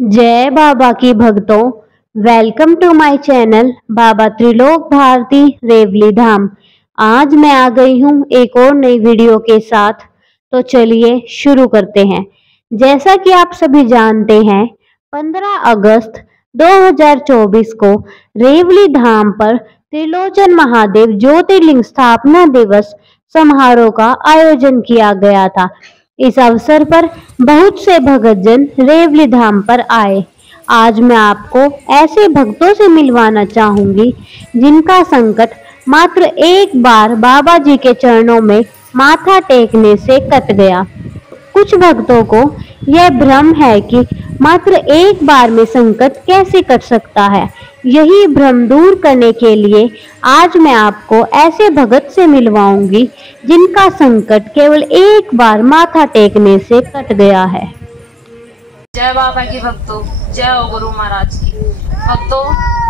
जय बाबा की भक्तों। वेलकम टू माय चैनल बाबा त्रिलोक भारती रेवली धाम। आज मैं आ गई हूँ एक और नई वीडियो के साथ। तो चलिए शुरू करते हैं। जैसा कि आप सभी जानते हैं, 15 अगस्त 2024 को रेवली धाम पर त्रिलोचन महादेव ज्योतिर्लिंग स्थापना दिवस समारोह का आयोजन किया गया था। इस अवसर पर बहुत से भक्तजन रेवली धाम पर आए। आज मैं आपको ऐसे भक्तों से मिलवाना चाहूंगी जिनका संकट मात्र एक बार बाबा जी के चरणों में माथा टेकने से कट गया। कुछ भक्तों को यह भ्रम है कि मात्र एक बार में संकट कैसे कट सकता है। यही भ्रम दूर करने के लिए आज मैं आपको ऐसे भगत से मिलवाऊंगी जिनका संकट केवल एक बार माथा टेकने से कट गया है। जय बाबा की भक्तों, जय हो गुरु महाराज की भक्तों।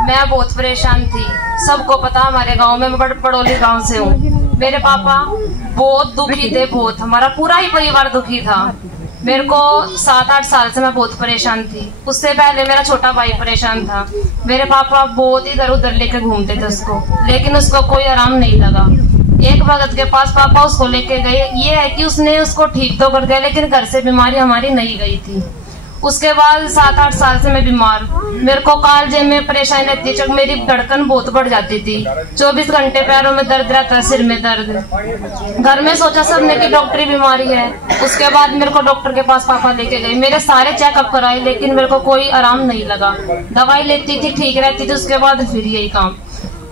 मैं बहुत परेशान थी। सबको पता हमारे गांव में, मैं पड़ोली गांव से हूँ। मेरे पापा बहुत दुखी थे, बहुत, हमारा पूरा ही परिवार दुखी था। मेरे को 7-8 साल से मैं बहुत परेशान थी। उससे पहले मेरा छोटा भाई परेशान था। मेरे पापा बहुत इधर उधर लेके घूमते थे उसको, लेकिन उसको कोई आराम नहीं लगा। एक भगत के पास पापा उसको लेके गए। ये है कि उसने उसको ठीक तो कर दिया, लेकिन घर से बीमारी हमारी नहीं गई थी। उसके बाद 7-8 साल से मैं बीमार। मेरे को कालजे में परेशानी रहती है, मेरी धड़कन बहुत बढ़ जाती थी। 24 घंटे पैरों में दर्द रहता, सिर में दर्द। घर में सोचा सबने कि डॉक्टरी बीमारी है। उसके बाद मेरे को डॉक्टर के पास पापा लेके गए। मेरे सारे चेकअप कराए, लेकिन मेरे को कोई आराम नहीं लगा। दवाई लेती थी, ठीक रहती थी, उसके बाद फिर यही काम।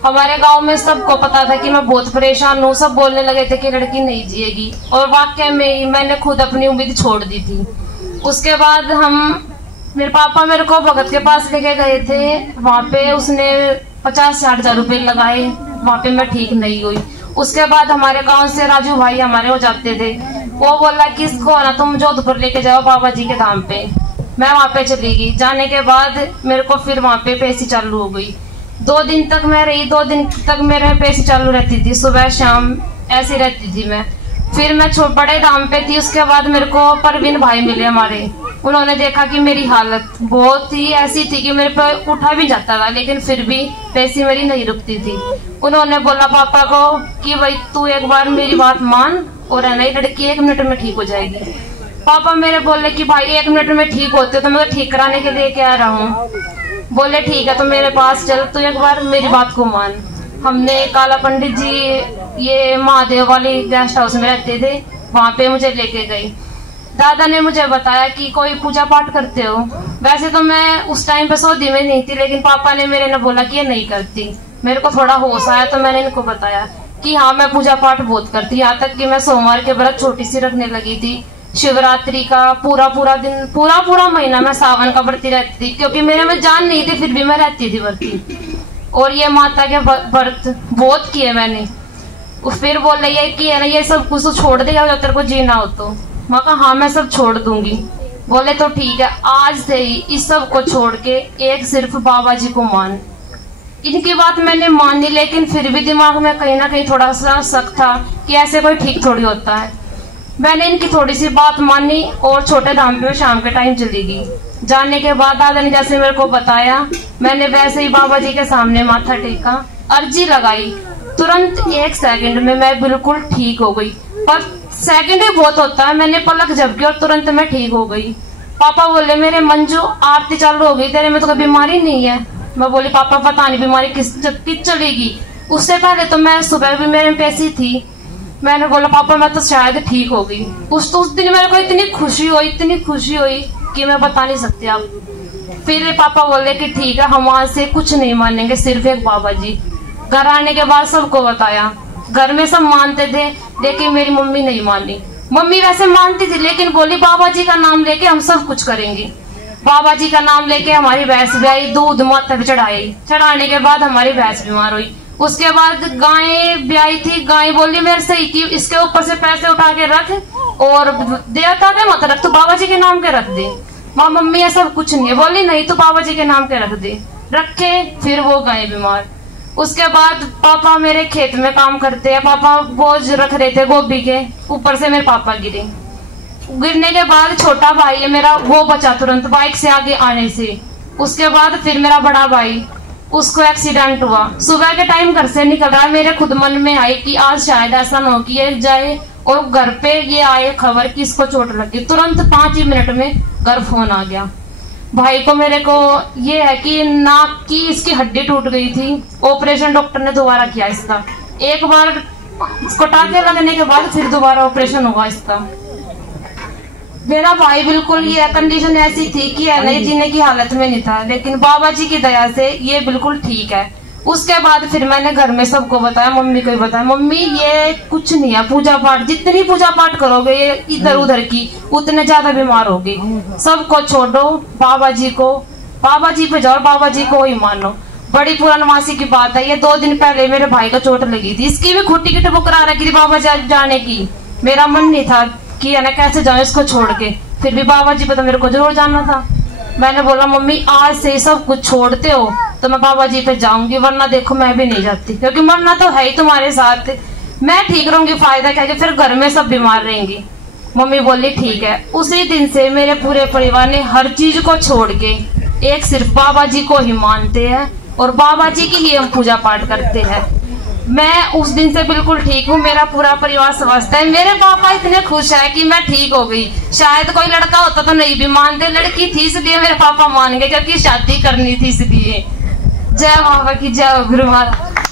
हमारे गांव में सबको पता था कि मैं बहुत परेशान हूँ। सब बोलने लगे थे कि लड़की नहीं जिएगी, और वाकई में ही मैंने खुद अपनी उम्मीद छोड़ दी थी। उसके बाद मेरे पापा मेरे को भगत के पास लेके गए थे। वहाँ पे उसने 50-60 हजार रुपए लगाए। वहाँ पे मैं ठीक नहीं हुई। उसके बाद हमारे गांव से राजू भाई हमारे हो जाते थे। वो बोला कि इसको ना तुम जोधपुर लेके जाओ बाबा जी के धाम पे। मैं वहाँ पे चली गई। जाने के बाद मेरे को फिर वहाँ पे पेशी चालू हो गई। 2 दिन तक मैं रही। 2 दिन तक मेरे पेशी चालू रहती थी, सुबह शाम ऐसी रहती थी मैं। फिर मैं बड़े धाम पे थी। उसके बाद मेरे को परवीन भाई मिले हमारे। उन्होंने देखा कि मेरी हालत बहुत ही ऐसी थी कि मेरे पे उठा भी जाता था, लेकिन फिर भी पेशी मेरी नहीं रुकती थी। उन्होंने बोला पापा को कि भाई तू एक बार मेरी बात मान, और है ना, लड़की 1 मिनट में ठीक हो जाएगी। पापा मेरे बोले कि भाई 1 मिनट में ठीक होते तो मैं ठीक कराने के लिए क्या रहा हूँ। बोले ठीक है, तो मेरे पास चल, तू एक बार मेरी बात को मान। हमने काला पंडित जी, ये महादेव वाली गेस्ट हाउस में रहते थे, वहाँ पे मुझे लेके गई। दादा ने मुझे बताया कि कोई पूजा पाठ करते हो। वैसे तो मैं उस टाइम पे सऊदी में नहीं थी, लेकिन पापा ने मेरे ने बोला कि ये नहीं करती। मेरे को थोड़ा होश आया तो मैंने इनको बताया कि हाँ मैं पूजा पाठ बहुत करती। यहाँ तक कि मैं सोमवार के व्रत छोटी सी रखने लगी थी। शिवरात्रि का पूरा दिन, पूरा महीना मैं सावन का व्रती रहती थी, क्योंकि मेरे में जान नहीं थी, फिर भी मैं रहती थी व्रती। और ये माता के व्रत बहुत किए मैंने। फिर बोल रही है कि है ना, ये सब कुछ तो छोड़ देगा जब तेरे को जीना हो तो। मैं कहा हाँ मैं सब छोड़ दूंगी। बोले तो ठीक है, आज से ही इस सब को छोड़ के एक सिर्फ बाबा जी को मान। इनकी बात मैंने मानी, लेकिन फिर भी दिमाग में कहीं ना कहीं थोड़ा सा शक था कि ऐसे कोई ठीक थोड़ी होता है। मैंने इनकी थोड़ी सी बात मानी और छोटे धाम पे शाम के टाइम चली गई। जाने के बाद दादा ने जैसे मेरे को बताया, मैंने वैसे ही बाबा जी के सामने माथा टेका, अर्जी लगाई। तुरंत 1 सेकंड में मैं बिल्कुल ठीक हो गई। पर सेकंड ही बहुत होता है, मैंने पलक झपकी और तुरंत मैं ठीक हो गई। पापा बोले मेरे मंजू आरती चालू हो गई, तेरे में तो कोई बीमारी नहीं है। मैं बोली पापा पता नहीं बीमारी किस चलेगी। उससे पहले तो मैं सुबह भी मेरे पैसी थी। मैंने बोला पापा मैं तो शायद ठीक हो गई। उस दिन मेरे को इतनी खुशी हुई कि मैं बता नहीं सकती आप। फिर पापा बोले कि ठीक है, हम आज से कुछ नहीं मानेंगे, सिर्फ एक बाबा जी। घर आने के बाद सबको बताया। घर में सब मानते थे, लेकिन मेरी मम्मी नहीं मानी। मम्मी वैसे मानती थी, लेकिन बोली बाबा जी का नाम लेके हम सब कुछ करेंगे। बाबा जी का नाम लेके हमारी भैंस भी आई, दूध माता पे चढ़ाई। चढ़ाने के बाद हमारी भैंस बीमार हुई। उसके बाद गाय ब्याई थी। गाय बोली मेरे से कि इसके ऊपर से पैसे उठा के रख और देवता के मत रख, तो बाबा जी के नाम के रख दे। माँ मम्मी ऐसा कुछ नहीं है। बोली नहीं तो बाबा जी के नाम के रख दे। रखे, फिर वो गाय बीमार। उसके बाद पापा मेरे खेत में काम करते हैं। पापा बोझ रख रहे थे गोभी के, ऊपर से मेरे पापा गिरे। गिरने के बाद छोटा भाई है मेरा, वो बचा तुरंत बाइक से आगे आने से। उसके बाद फिर मेरा बड़ा भाई, उसको एक्सीडेंट हुआ। सुबह के टाइम घर से निकल रहा है, मेरे खुद मन में आई कि आज शायद ऐसा न हो कि ये जाए और घर पे ये आए खबर कि इसको चोट लगी। तुरंत 5 ही मिनट में घर फोन आ गया। भाई को मेरे को ये है कि नाक की इसकी हड्डी टूट गई थी, ऑपरेशन डॉक्टर ने दोबारा किया इसका। एक बार इसको टाके लगने के बाद फिर दोबारा ऑपरेशन हुआ इसका। मेरा भाई बिल्कुल ये कंडीशन ऐसी थी कि नहीं जीने की हालत में नहीं था, लेकिन बाबा जी की दया से ये बिल्कुल ठीक है। उसके बाद फिर मैंने घर में सबको बताया, मम्मी को ही बताया, मम्मी ये कुछ नहीं है, पूजा पाठ जितनी पूजा पाठ करोगे ये इधर उधर की उतने ज्यादा बीमार होगे। सबको छोड़ो, बाबा जी पे जाओ, बाबा जी को ही मानो। बड़ी पूर्णमासी की बात है, ये 2 दिन पहले मेरे भाई को चोट लगी थी, इसकी भी खुद टिकट बुक करा रखी थी बाबा जी जाने की। मेरा मन नहीं था कि है ना कैसे जाऊं इसको छोड़ के, फिर भी बाबा जी पे तो मेरे को जरूर जाना था। मैंने बोला मम्मी आज से सब कुछ छोड़ते हो तो मैं बाबा जी पे जाऊंगी, वरना देखो मैं भी नहीं जाती, क्योंकि मरना तो है ही तुम्हारे साथ। मैं ठीक रहूंगी, फायदा क्या, फिर घर में सब बीमार रहेंगी। मम्मी बोली ठीक है। उसी दिन से मेरे पूरे परिवार ने हर चीज को छोड़ के एक सिर्फ बाबा जी को ही मानते हैं और बाबा जी की ही हम पूजा पाठ करते हैं। मैं उस दिन से बिल्कुल ठीक हूँ, मेरा पूरा परिवार स्वस्थ है। मेरे पापा इतने खुश है कि मैं ठीक हो गई। शायद कोई लड़का होता तो नहीं भी मानते, लड़की थी इसलिए मेरे पापा मान गए, क्योंकि शादी करनी थी इसलिए। जय बाबा की, जय गुरु महाराज।